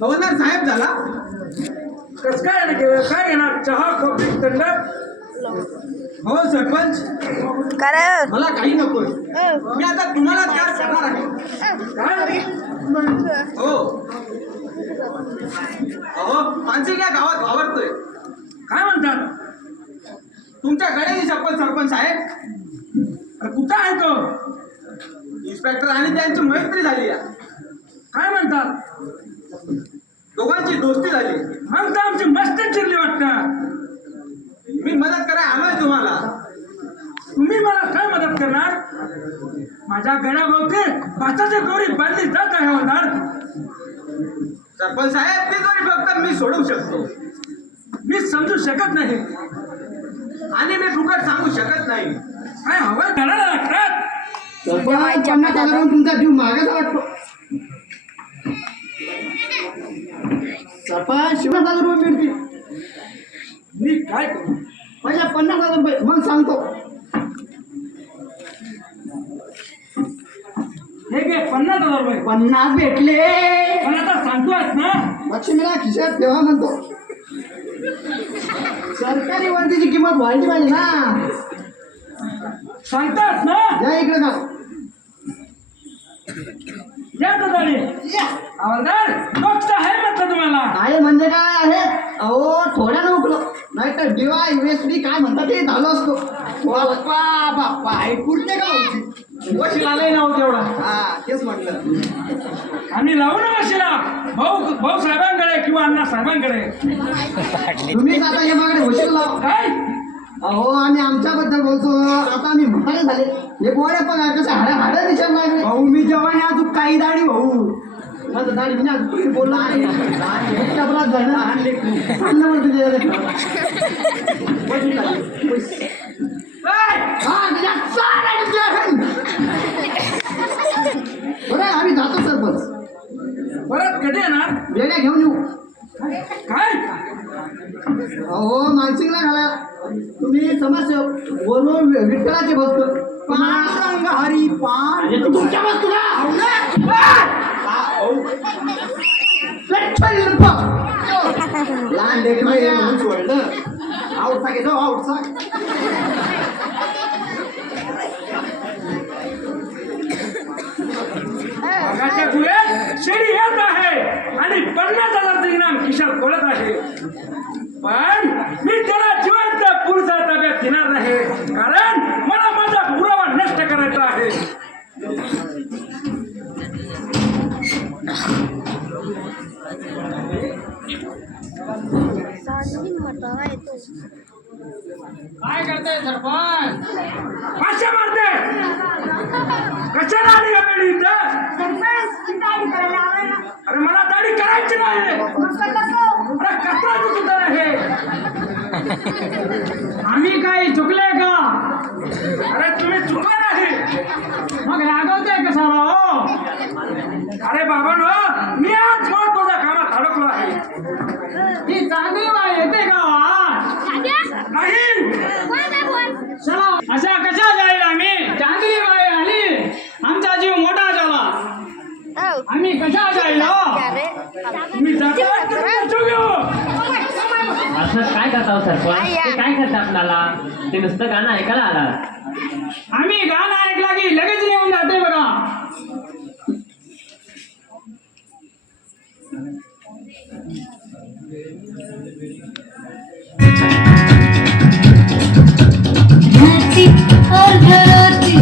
हवालदार साहेब झाला. कस काय काय घेणार चहा कॉफी थंड? हो सरपंच, मला काही नकोय. मी आता तुम्हालाच काय करणार आहे. हो अहो मानसिक या गावात वावरतोय. काय म्हणतात? तुमच्या गड्याची चप्पल सरपंच साहेब. कुठं आहे तो? इन्स्पेक्टर आणि त्यांची मैत्री झाली आहे. काय म्हणतात? दोघांची दोस्ती झाली. मग तर आमची मस्त चिरली वाटतं. मी मदत करायला आलोय तुम्हाला. तुम्ही मला काय मदत करणार? माझ्या गळ्याभोवती पाचाची दोरी बांधली जात आहे हवालदार. सरपंच साहेब ती दोरी फक्त मी सोडवू शकतो. मी समजू शकत नाही आणि मी फुकट सांगू शकत नाही. काय हवं घालायला लागतात. सरपंच 50,000 तुमचा जीव मागायचा वाटतो. सरपंच 50,000 रुपये मिळतील. मी काय करू? पहिल्या 50,000 रुपये मग सांगतो. हे घे 50,000 रुपये. 50 भेटले. पण आता सांगतोय ना, लक्ष्मीला खिशात ठेवा म्हणतो. सरकारी वर्दीची किंमत वाढली पाहिजे ना. सांगतात ना. या इकडे का या दादाने हवालदार गोष्ट आहे म्हटलं तुम्हाला. आहे म्हणजे काय आहे? अहो थोड्या नोकलो नाही तर दिवा USB काय म्हणतात ते झालं असतो. बाप्पा बाप्पा ऐकूरते का होती वशील आलंय ना हो तेवढा. हा तेच म्हटलं. आम्ही लावू ना वशिला भाऊ साहेबांकडे किंवा अण्णा साहेबांकडे. तुम्हीच आता हे मागणे होशील लाव. काय? अहो आम्ही आमच्याबद्दल बोलतो. आता आम्ही म्हातारे झाले. हे गोळ्या बघा कसं हाडा विचार लागले. भाऊ मी जवान आहे, अजून काही दाढी भाऊ. माझं दाढी म्हणजे आज तुम्ही बोलला आहे आणले आणलं म्हणतो बरं आम्ही जातो सरपंच. परत कधी येणार? वेड्या घेऊन येऊ. काय? अहो मानसिकला घाला. तुम्ही समाजसेवक बोलून विठ्ठलाचे भक्त. पांडुरंग हरी पान तुमच्या वस्तूला लहान लेकरं म्हणून सोडलं. आउटसा घेतो आउटसा. मागाच्या पुढे शेळी येत आहे आणि 50,000चं इनाम खिशात पडत आहे. पण मी त्याला जिवंत पुढचा ताब्यात घेणार नाही, कारण मला माझा पुरावा नष्ट करायचा आहे. काय करताय सरपंच? कशा मारते? कशाला आली का वेळी इथं? अरे मला दाढी करायची नाही. अरे कचरा दिसत आहे. आम्ही काय चुकले का? अरे तुम्ही चुका नाही. मग रागवताय कशाला हो? अरे बाबा नो, मी आज महत्वाच्या कामात अडकलो आहे. ही चांगली बाई येते गावात. नाही चला अशा कशा जाईल आम्ही? चांगली बाई आली, आमचा जीव मोठा झाला. आम्ही कशा जाईल हो? तुम्ही जाता असं काय करता सरपंच? ते काय करता आपल्याला? ते नुसतं गाणं ऐकायला आला. आम्ही गाणं ऐकला की लगेच येऊन जाते बघा. घाटी और घराती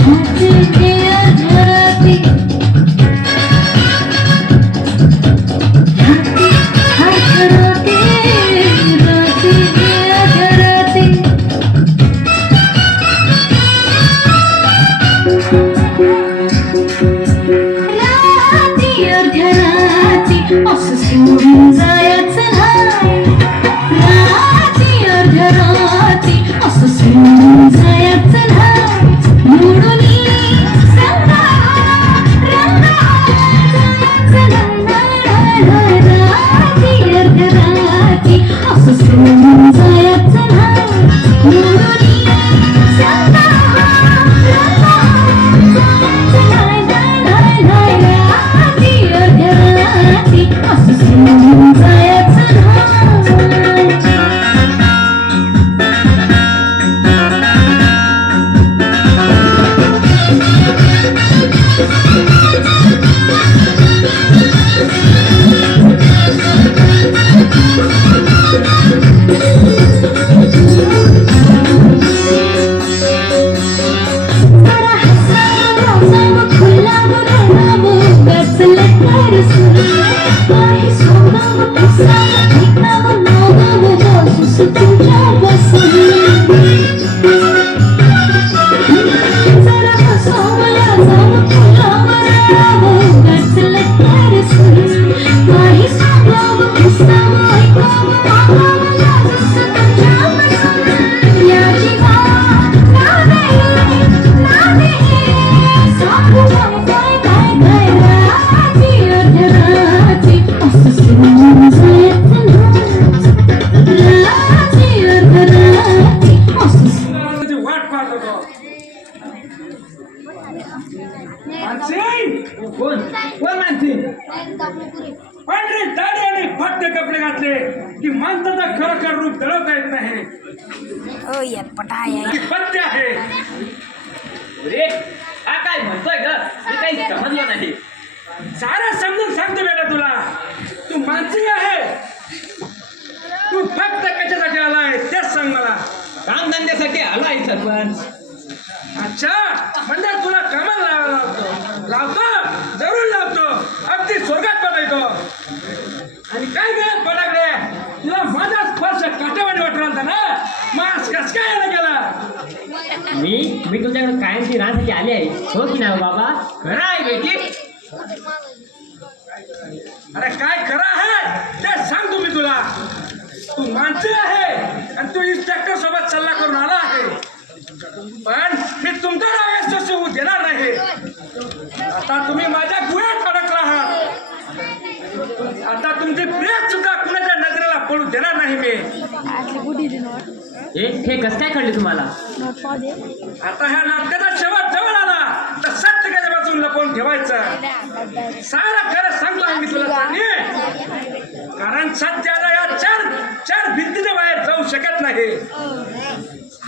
घाटी और घराती घाटी और घराती घाटी और घराती राती और घराती मानसिंग कोण कोण मानसी पांढरी दाढी आणि फट्टे कपडे घातले की माणसाचं खरं खरं रूप दळवता येत नाही. ही पत्ते आहे. रे हा काय म्हणतोय ग मी काही समजलं नाही. सारं समजून सांगतो बेटा तुला. तू मानसिंग आहे. तू फक्त कशासाठी आलाय तेच सांग मला. काम धंद्यासाठी आलाय सरपंच. अच्छा म्हणजे तुला कामाला लावतो जरूर लावतो. अगदी स्वर्गात बघायचो. आणि काय काय पडाकडे तुला माझा स्पर्श काटेवाडी वाटला होता ना. मास कस काय यायला गेला. मी तुमच्याकडे कायमची राहण्यासाठी आले आहे हो की नाही बाबा. खरं आहे बेटी. अरे काय खरं आहे ते सांगतो मी तुला. तू माणसे आहे आणि तू इन्स्पेक्टर सोबत सल्ला करून आला आहे. पण मी तुमचं नाव यशस्वी होऊ देणार नाही. आता तुम्ही माझ्या गुह्यात अडकला आहात. आता तुमची प्रेत सुद्धा कुणाच्या नजरेला पडू देणार नाही मी. हे कसं काय कळले तुम्हाला. आता ह्या नाटकाचा शेवट जवळ आला तर सत्य कशापासून लपवून ठेवायचं. सारं खरं सांगतो मी तुला चांगली. कारण सत्याला या चार भिंतीच्या बाहेर जाऊ शकत नाही.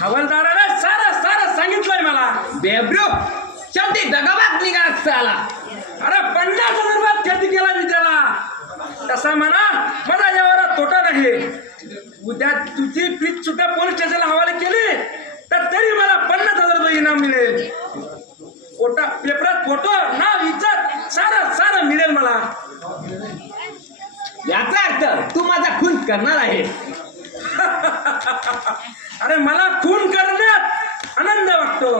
हवालदाराने सारं सांगितलंय मला. बेब्रो शेवटी दगाबाज निघाला साला. अरे 50,000 रुपयात खरेदी केला मी त्याला. तसा म्हणा मला यावर तोटा नाही. उद्या तुझी पीठ सुद्धा पोलीस स्टेशनला हवाले केली तर तरी मला 50,000 रुपये इनाम मिळेल. पेपरात फोटो नाव इज्जत सारं मिळेल मला. याचा अर्थ तू माझा खून करणार आहे. अरे मला खून करण्यात आनंद वाटतो.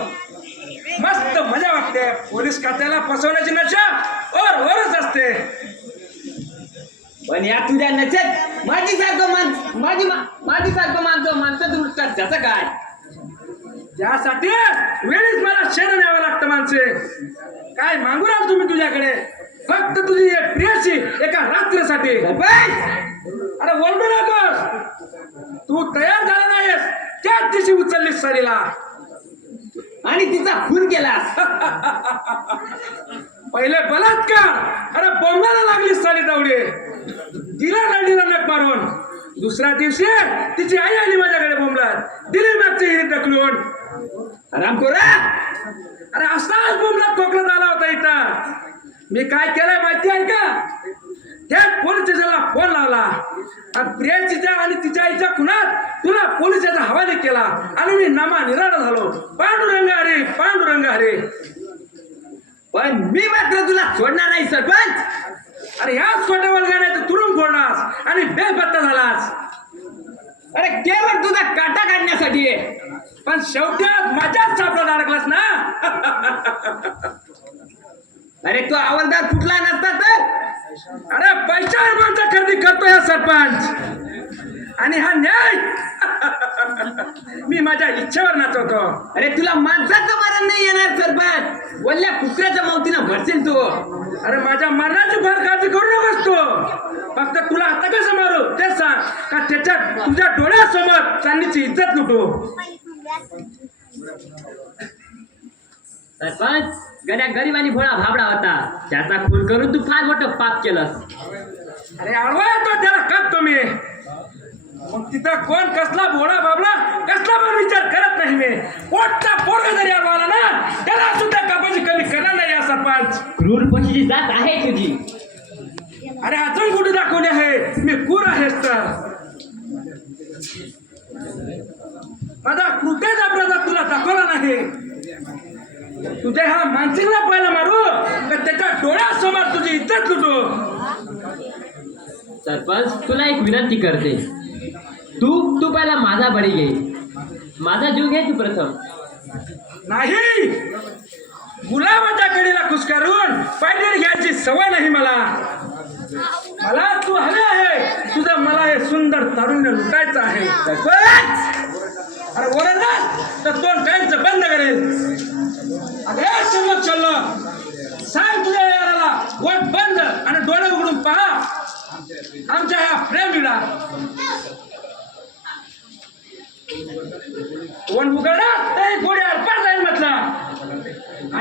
मस्त मजा वाटते. पोलीस खात्याला फसवण्याची नशा वरच असते. पण या तुझ्या नचेत माझी सारखं माणसं दृष्टात त्याचं काय. त्यासाठी वेळीच मला शरण यावं लागतं. माणसे काय मागू राहिल तुम्ही तुझ्याकडे. फक्त तुझी एक प्रियसी एका रात्रीसाठी. अरे ओरडू नकोस. तू तयार झाला नाहीस त्याच दिवशी उचललीस सरीला आणि तिचा खून केलास. पहिले बलात्कार. अरे बोंबाला लागली साली दवडे. दिला नडीला नक मारून. दुसऱ्या दिवशी तिची आई आली माझ्याकडे बोंबलात. दिली मागची हिरी ढकलून. रामकोरा अरे असाच बोंबलात ठोकला झाला होता इथं. मी काय केलंय माहिती आहे का. थेट पोलीस स्टेशनला फोन लावला आणि प्रियसीच्या आणि तिच्या आईच्या खुनात तुला पोलिसाच्या हवाले केला आणि मी नामा निराळा झालो. पांडुरंग हरे. पण मी मात्र तुला सोडणार नाही सरपंच. अरे ह्याच खोट्या वल्गाण्याचं तुरुंग फोडलास आणि बेपत्ता झालास. अरे केवळ तुझा काटा काढण्यासाठी. पण शेवटी आज माझ्याच सापडात अडकलास ना. अरे तो हवालदार कुठला नसता तर. अरे पैशावर माणसं खरेदी करतो या सरपंच. आणि हा न्याय मी माझ्या इच्छेवर नाचवतो. अरे तुला माणसाचं मरण नाही येणार सरपंच. वल्ल्या कुत्र्याच्या मौतीनं भरशील तू. अरे माझ्या मरणाची फार काळजी करू नकोस तू. फक्त तुला आता कसं मारू ते सांग का तुझ्या डोळ्यासमोर चांदीची इज्जत लुटू. सरपंच गड्या गरीब आणि भोळा भाबडा होता. त्याचा खून करून तू फार मोठं पाप केलंस. अरे आडवा येतो त्याला कापतो मी. मग तिथं कोण कसला भोळा बाबला कसला पण विचार करत नाही मी. पोटचा पोरगा जरी आला ना त्याला सुद्धा कापाची कमी करणार नाही या सरपंच. क्रूरपणाची जात आहे तुझी. अरे अजून कुठे दाखवले आहे मी क्रूर आहेस तर. माझा कृत्याचा अपराध तुला दाखवला नाही. तुझ्या ह्या माणसीला पहिला मारू तर त्याच्या डोळ्यासमोर तुझी इज्जत लुटू. सरपंच तुला एक विनंती करते. तू पहिला माझा बळी घे. माझा जीव घे तू प्रथम. नाही. गुलाबाच्या कडीला खुशकारून पायदळी घ्यायची सवय नाही मला. मला तू हवे आहे. तुझं मला हे सुंदर तारुण्य लुटायचं आहे. अरे ओरडला तर तोंड कायचं बंद करेल. अरे चमक चाललं सांग तुझ्या याराला वोट बंद आणि डोळे उघडून पहा आमच्या ह्या प्रेमीला. तोंड उघडा ते गोडे अर्पण जाईल म्हटलं.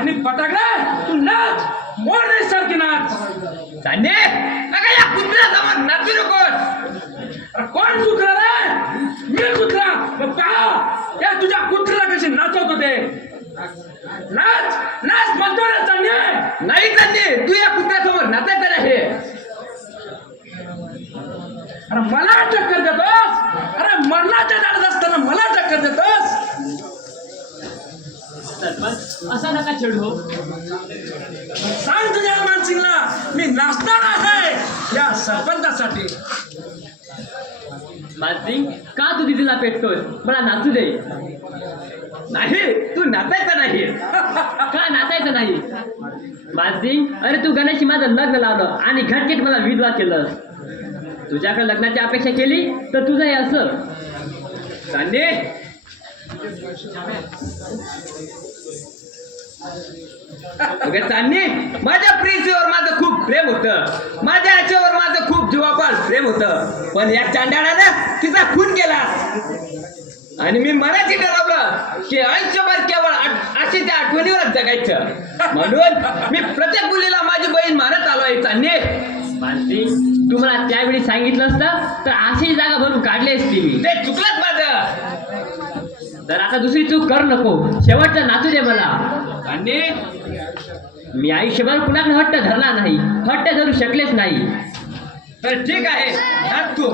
आणि फटाकडा तू नाच मोरणी सारखी नाच. चांदे नका या कुत्र्यासमोर नाचू नकोस. अरे कोण कुत्रा रे? मी कुत्रा. मग पहा त्या तुझ्या कुत्र्याला कशी नाचवत होते. नाच नाच म्हणतो ना चांदे. नाही चांदे तू या कुत्र्यासमोर नाचायचं नाही. अरे मला टक्कर देतोस. अरे मरणाच्या दारात असताना मला टक्कर देतोस. सरपंच असा नका चिडू. सांग तुझ्या मानसिंगला मी नाचणार आहे या सरपंचासाठी. मानसिंग का तू दिदीला पेटतोय? मला नाचू दे. नाही तू नाचायचं नाही. का नाचायचं नाही? मानसिंग अरे तू गणेशी माझं लग्न लावलं आणि घटकेत मला विधवा केलं. तुझ्याकडे लग्नाची अपेक्षा केली तर तुझं हे असं. चांदे अगं चांदणी माझ्या प्रिन्सीवर माझं खूप प्रेम होतं. माझ्या आईच्यावर माझं खूप जीवापाड प्रेम होतं. पण या चांडाळानं तिचा खून केला आणि मी मराठी ठरवलं की आयुष्यभर केवळ अशी त्या आठवणीवर जगायचं. म्हणून मी प्रत्येक मुलीला माझी बहीण मानत आलो आहे. चांदणी मानसी तू मला त्यावेळी सांगितलं असतं तर अशी जागा भरून काढली असती मी. ते चुकलंच माझं. तर आता दुसरी चूक करू नको. शेवटचं नाचू दे मला. आणि मी आयुष्यभर कुणाकडे हट्ट धरला नाही. हट्ट धरू शकलेच नाही. तर ठीक आहे नाच तू.